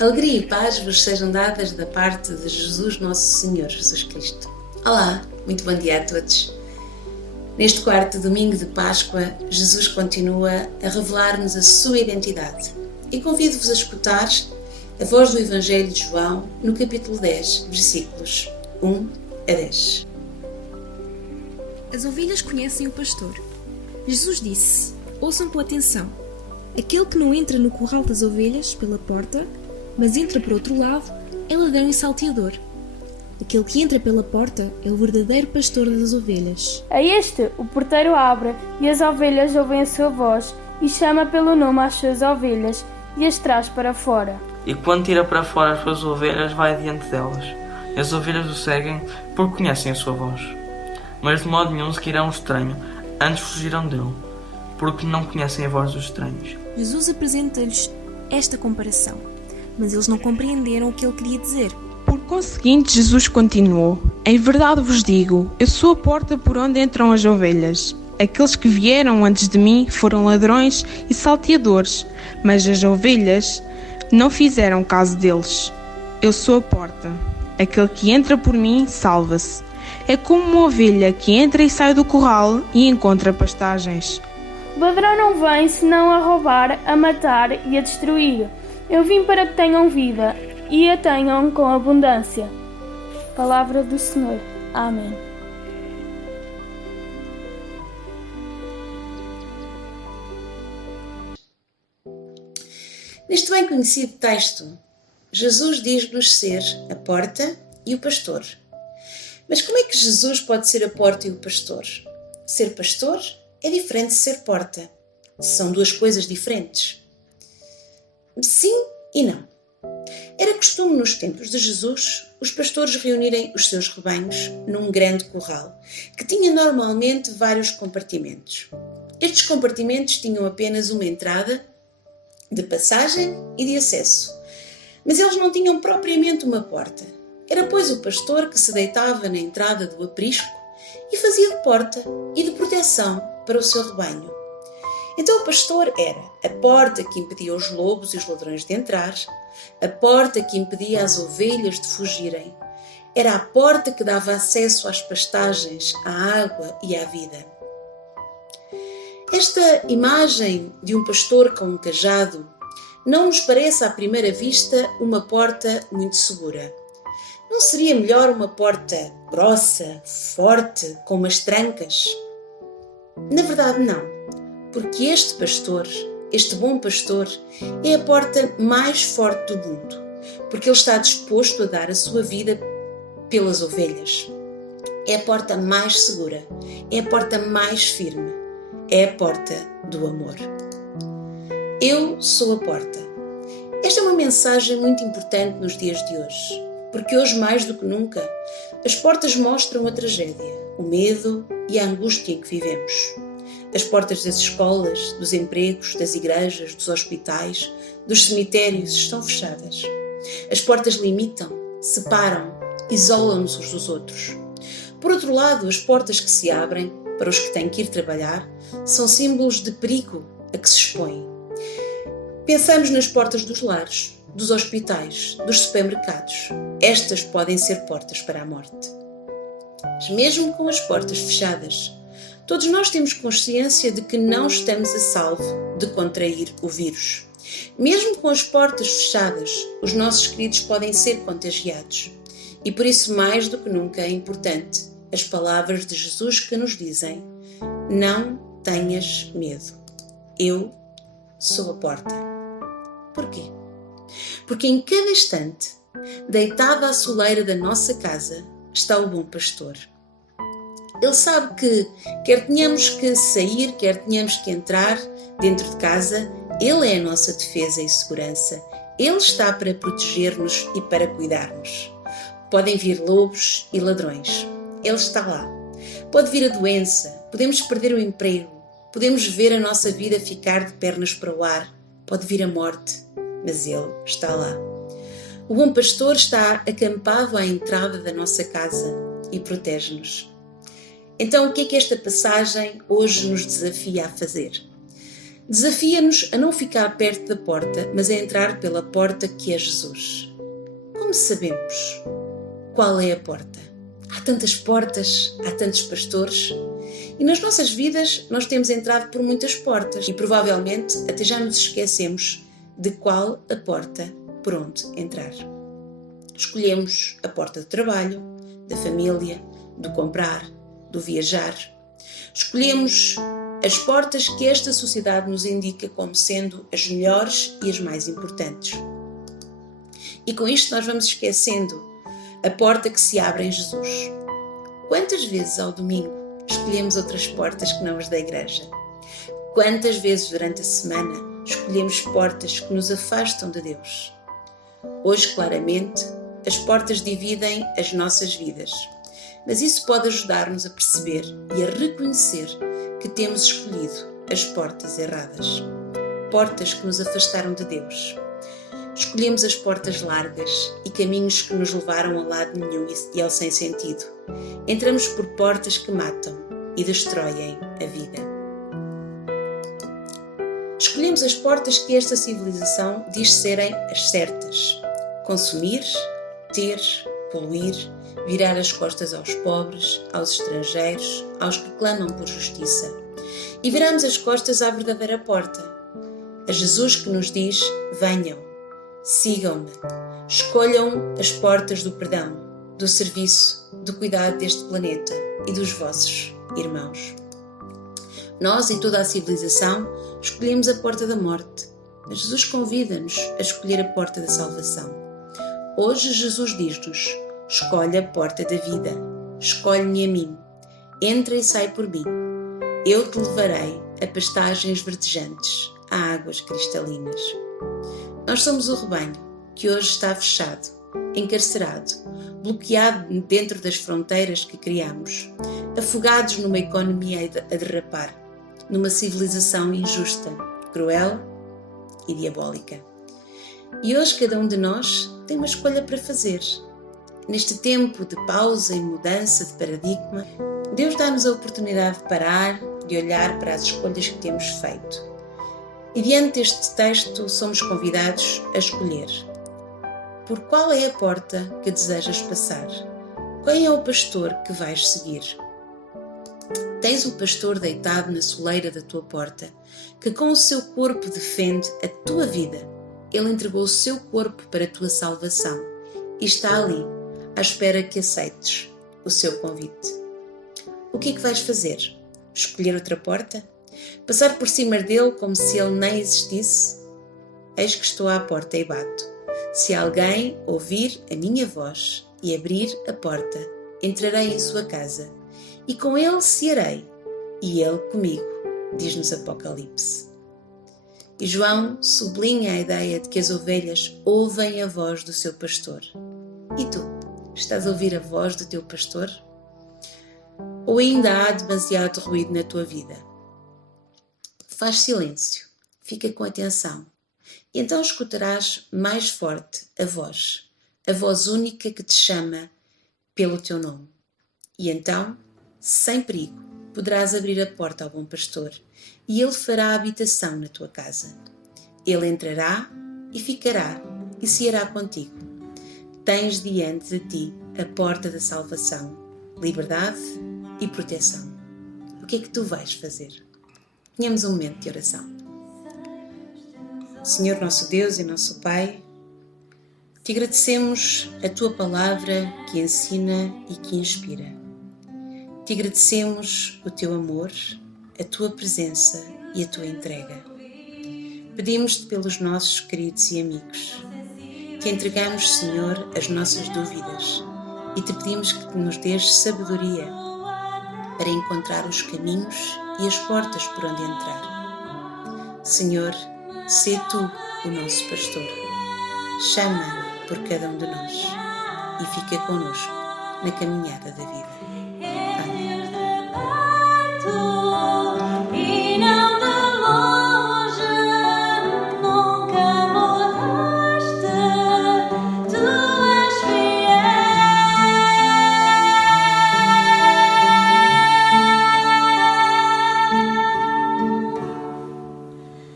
Alegria e paz vos sejam dadas da parte de Jesus Nosso Senhor Jesus Cristo. Olá, muito bom dia a todos. Neste quarto domingo de Páscoa, Jesus continua a revelar-nos a sua identidade e convido-vos a escutar a voz do Evangelho de João no capítulo 10, versículos 1 a 10. As ovelhas conhecem o pastor. Jesus disse: ouçam com atenção. Aquele que não entra no curral das ovelhas pela porta, mas entra por outro lado, é ladrão e salteador. Aquele que entra pela porta é o verdadeiro pastor das ovelhas. A este o porteiro abre, e as ovelhas ouvem a sua voz, e chama pelo nome às suas ovelhas, e as traz para fora. E quando tira para fora as suas ovelhas, vai diante delas. E as ovelhas o seguem, porque conhecem a sua voz. Mas de modo nenhum seguirão o estranho, antes fugirão dele, porque não conhecem a voz dos estranhos. Jesus apresenta-lhes esta comparação, mas eles não compreenderam o que ele queria dizer. Por conseguinte, Jesus continuou: em verdade vos digo, eu sou a porta por onde entram as ovelhas. Aqueles que vieram antes de mim foram ladrões e salteadores, mas as ovelhas não fizeram caso deles. Eu sou a porta. Aquele que entra por mim salva-se. É como uma ovelha que entra e sai do curral e encontra pastagens. O ladrão não vem senão a roubar, a matar e a destruir. Eu vim para que tenham vida e a tenham com abundância. Palavra do Senhor. Amém. Neste bem conhecido texto, Jesus diz-nos ser a porta e o pastor. Mas como é que Jesus pode ser a porta e o pastor? Ser pastor é diferente de ser porta. São duas coisas diferentes. Sim e não. Era costume nos tempos de Jesus os pastores reunirem os seus rebanhos num grande curral, que tinha normalmente vários compartimentos. Estes compartimentos tinham apenas uma entrada, de passagem e de acesso, mas eles não tinham propriamente uma porta. Era, pois, o pastor que se deitava na entrada do aprisco e fazia de porta e de proteção para o seu rebanho. Então o pastor era a porta que impedia os lobos e os ladrões de entrar, a porta que impedia as ovelhas de fugirem, era a porta que dava acesso às pastagens, à água e à vida. Esta imagem de um pastor com um cajado não nos parece à primeira vista uma porta muito segura. Não seria melhor uma porta grossa, forte, com umas trancas? Na verdade, não, porque este pastor, este bom pastor, é a porta mais forte do mundo, porque ele está disposto a dar a sua vida pelas ovelhas. É a porta mais segura, é a porta mais firme, é a porta do amor. Eu sou a porta. Esta é uma mensagem muito importante nos dias de hoje, porque hoje mais do que nunca as portas mostram a tragédia, o medo e a angústia em que vivemos. As portas das escolas, dos empregos, das igrejas, dos hospitais, dos cemitérios estão fechadas. As portas limitam, separam, isolam-nos uns dos outros. Por outro lado, as portas que se abrem para os que têm que ir trabalhar são símbolos de perigo a que se expõem. Pensamos nas portas dos lares, dos hospitais, dos supermercados. Estas podem ser portas para a morte. Mas mesmo com as portas fechadas, todos nós temos consciência de que não estamos a salvo de contrair o vírus. Mesmo com as portas fechadas, os nossos queridos podem ser contagiados. E por isso, mais do que nunca, é importante as palavras de Jesus que nos dizem: não tenhas medo. Eu sou a porta. Porquê? Porque em cada instante, deitado à soleira da nossa casa, está o bom pastor. Ele sabe que, quer tenhamos que sair, quer tenhamos que entrar dentro de casa, Ele é a nossa defesa e segurança. Ele está para proteger-nos e para cuidar-nos. Podem vir lobos e ladrões. Ele está lá. Pode vir a doença, podemos perder o emprego, podemos ver a nossa vida ficar de pernas para o ar, pode vir a morte, mas Ele está lá. O bom pastor está acampado à entrada da nossa casa e protege-nos. Então, o que é que esta passagem hoje nos desafia a fazer? Desafia-nos a não ficar perto da porta, mas a entrar pela porta que é Jesus. Como sabemos qual é a porta? Há tantas portas, há tantos pastores, e nas nossas vidas nós temos entrado por muitas portas e provavelmente até já nos esquecemos de qual a porta por onde entrar. Escolhemos a porta do trabalho, da família, do comprar, do viajar. Escolhemos as portas que esta sociedade nos indica como sendo as melhores e as mais importantes. E com isto nós vamos esquecendo a porta que se abre em Jesus. Quantas vezes ao domingo escolhemos outras portas que não as da igreja? Quantas vezes durante a semana escolhemos portas que nos afastam de Deus? Hoje, claramente, as portas dividem as nossas vidas, mas isso pode ajudar-nos a perceber e a reconhecer que temos escolhido as portas erradas, portas que nos afastaram de Deus. Escolhemos as portas largas e caminhos que nos levaram a lado nenhum e ao sem sentido. Entramos por portas que matam e destroem a vida. Escolhemos as portas que esta civilização diz serem as certas: consumir, ter, poluir, virar as costas aos pobres, aos estrangeiros, aos que clamam por justiça. E viramos as costas à verdadeira porta, a Jesus que nos diz: venham, sigam-me, escolham as portas do perdão, do serviço, do cuidado deste planeta e dos vossos irmãos. Nós, em toda a civilização, escolhemos a porta da morte, mas Jesus convida-nos a escolher a porta da salvação. Hoje Jesus diz-nos: escolhe a porta da vida, escolhe-me a mim, entra e sai por mim. Eu te levarei a pastagens verdejantes, a águas cristalinas. Nós somos o rebanho que hoje está fechado, encarcerado, bloqueado dentro das fronteiras que criamos, afogados numa economia a derrapar, numa civilização injusta, cruel e diabólica. E hoje cada um de nós tem uma escolha para fazer. Neste tempo de pausa e mudança de paradigma, Deus dá-nos a oportunidade de parar, de olhar para as escolhas que temos feito. E diante deste texto somos convidados a escolher. Por qual é a porta que desejas passar? Quem é o pastor que vais seguir? Tens o pastor deitado na soleira da tua porta, que com o seu corpo defende a tua vida. Ele entregou o seu corpo para a tua salvação e está ali, à espera que aceites o seu convite. O que é que vais fazer? Escolher outra porta? Passar por cima dele como se ele nem existisse? Eis que estou à porta e bato. Se alguém ouvir a minha voz e abrir a porta, entrarei em sua casa e com ele cearei e ele comigo, diz-nos Apocalipse. E João sublinha a ideia de que as ovelhas ouvem a voz do seu pastor. E tu, estás a ouvir a voz do teu pastor? Ou ainda há demasiado ruído na tua vida? Faz silêncio, fica com atenção, e então escutarás mais forte a voz única que te chama pelo teu nome. E então, sem perigo, poderás abrir a porta ao bom pastor, e ele fará habitação na tua casa. Ele entrará e ficará e ceará contigo. Tens diante de ti a porta da salvação, liberdade e proteção. O que é que tu vais fazer? Tenhamos um momento de oração. Senhor nosso Deus e nosso Pai, te agradecemos a tua palavra que ensina e que inspira. Te agradecemos o teu amor, a tua presença e a tua entrega. Pedimos-te pelos nossos queridos e amigos. Te entregamos, Senhor, as nossas dúvidas e te pedimos que nos dês sabedoria para encontrar os caminhos e as portas por onde entrar. Senhor, sê tu o nosso pastor. Chama por cada um de nós e fica connosco na caminhada da vida.